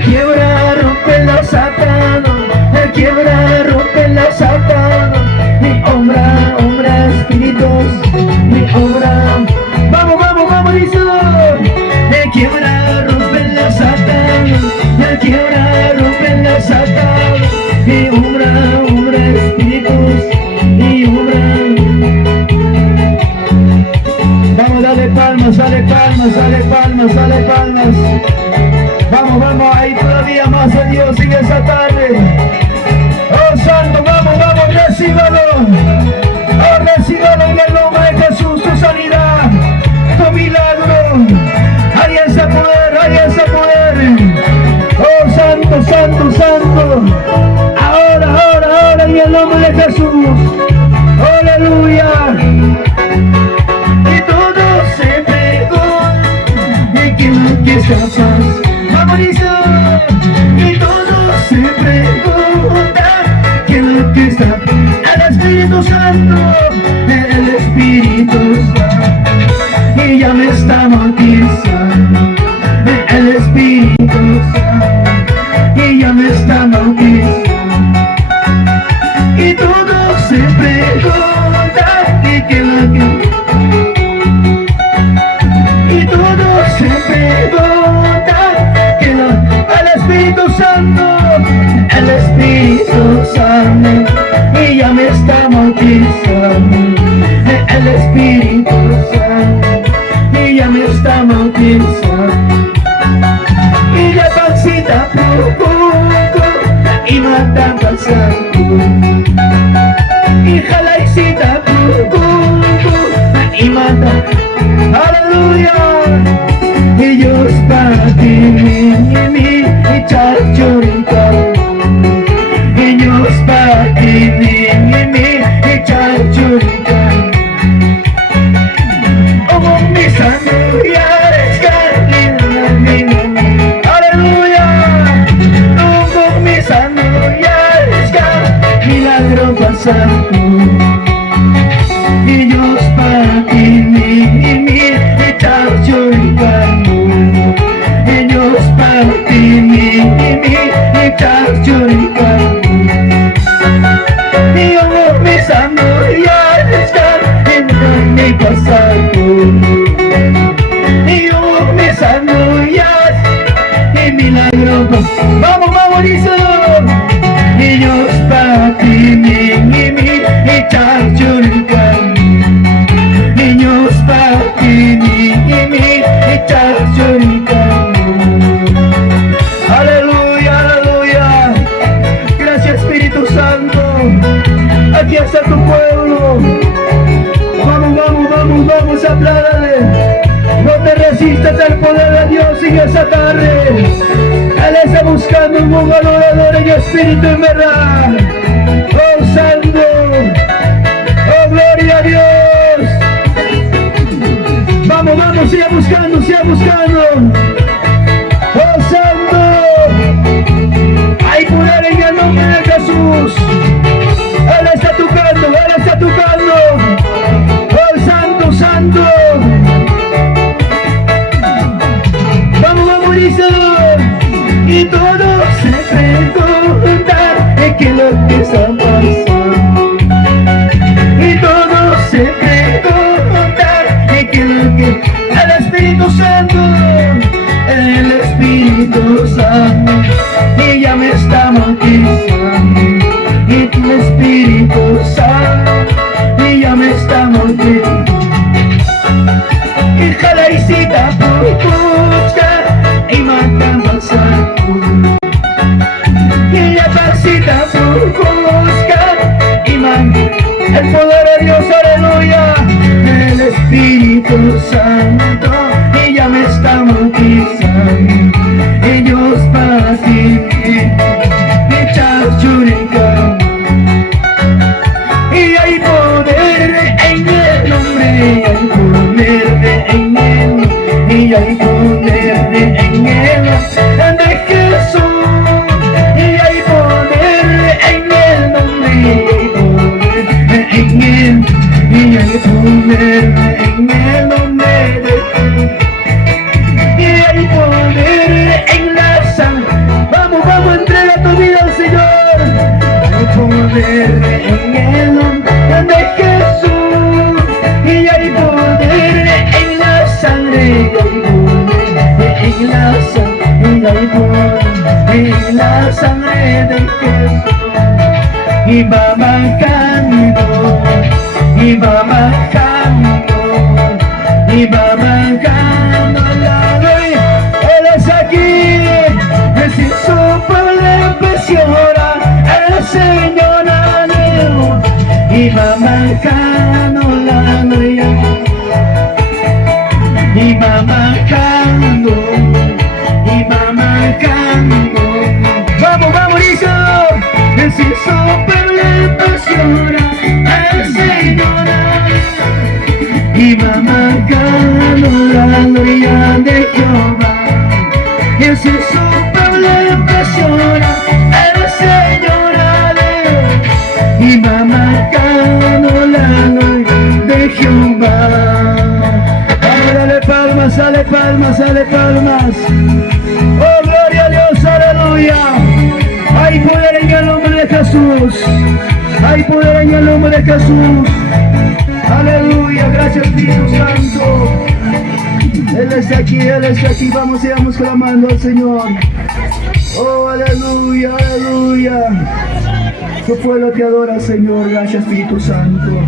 quiebra, rompe la Satana, quiebra, rompe la Satana, mi obra, espíritus, mi obra. Vamos, vamos, vamos, dice. Quiebra, rompe la Satana, quiebra, rompe la Satana, mi obra, espíritus, mi obra. Vamos, dale palmas, dale palmas, dale palmas, dale palmas. Vamos, vamos, hay todavía más a Dios en esa tarde. Oh Santo, vamos, vamos, recíbalo. Oh, recíbalo en el nombre de Jesús, tu sanidad, tu milagro. Hay ese poder, hay ese poder. Oh Santo, Santo, Santo. Ahora, ahora, ahora en el nombre de Jesús. Aleluya. Y todo se pegó. Y que escapas. Vamos, dice. Y todo se pregunta. ¿Qué es lo que está? El Espíritu Santo. El Espíritu Santo. Y ya me está bautizando. El Espíritu Santo. Y ya me está bautizando. Y todo se pregunta. ¿Y qué es lo que? Y todo se pregunta. ¿Qué es lo? El Espíritu Santo. El Espíritu Santo. Y ya me está bautizando. El Espíritu Santo. Y ya me está bautizando. Y la pancita poco y mata pasando. Y jalaicita poco y mata. Aleluya. Y Dios para ti y chachorita. Y Dios para ti y chachorita. Oh, mi santo ya es carne. Aleluya. Oh, mi santo ya es carne. Milagro pasando. Y Dios para ti y chachoricando. Y Dios para ti y chachoricando. Y yo mi santo ya es carne. Mi pasado. Y yo mi santo ya y milagro. Vamos, vamos, dice. Y Dios para ti y chachoricando. Y Dios para ti y chachoricando. Aleluya, aleluya. Gracias, Espíritu Santo. Aquí está tu pueblo. Vamos, vamos, vamos, vamos, apláudale. No te resistas al poder de Dios en esa tarde. Él está buscando un buen adorador en espíritu y verdad. Oh Santo. Oh gloria a Dios. Vamos, vamos, siga buscando, siga buscando. Oh Santo. Hay poder en el nombre de Jesús. Él está tocando, Él está tocando. Oh Santo, Santo. Vamos, vamos, dice. Y todo se pregunta de qué es lo que está pasando. Y todo se pregunta de qué es lo que... El Espíritu Santo, el Espíritu Santo. Y ya me está bautizando. Y tu Espíritu Santo. Y ya me está bautizando. Y jalaicita pupucha y matan pasando. Y la pancita pupucha alcohol y la sangre del tiempo. Y va bajando, y va bajando, y va bajando la ley. Él es aquí, es en su pueblo impresiona el Señor anhelo. Y va bajando la gloria, y va bajando, y va bajando. Vamos, vamos, Lizo. Es en su pueblo impresiona el Señor anhelo. Y va bajando la gloria de Jehová. Es en su pueblo impresiona el Señor anhelo. Y va marcando la gloria de Jehová. Vamos, dale palmas, dale palmas, dale palmas. Oh, gloria a Dios, aleluya. Hay poder en el nombre de Jesús. Hay poder en el nombre de Jesús. Aleluya, gracias Espíritu Santo. Él está aquí, vamos, sigamos clamando al Señor. Oh, aleluya, aleluya. Tu pueblo te adora, Señor, gracias Espíritu Santo.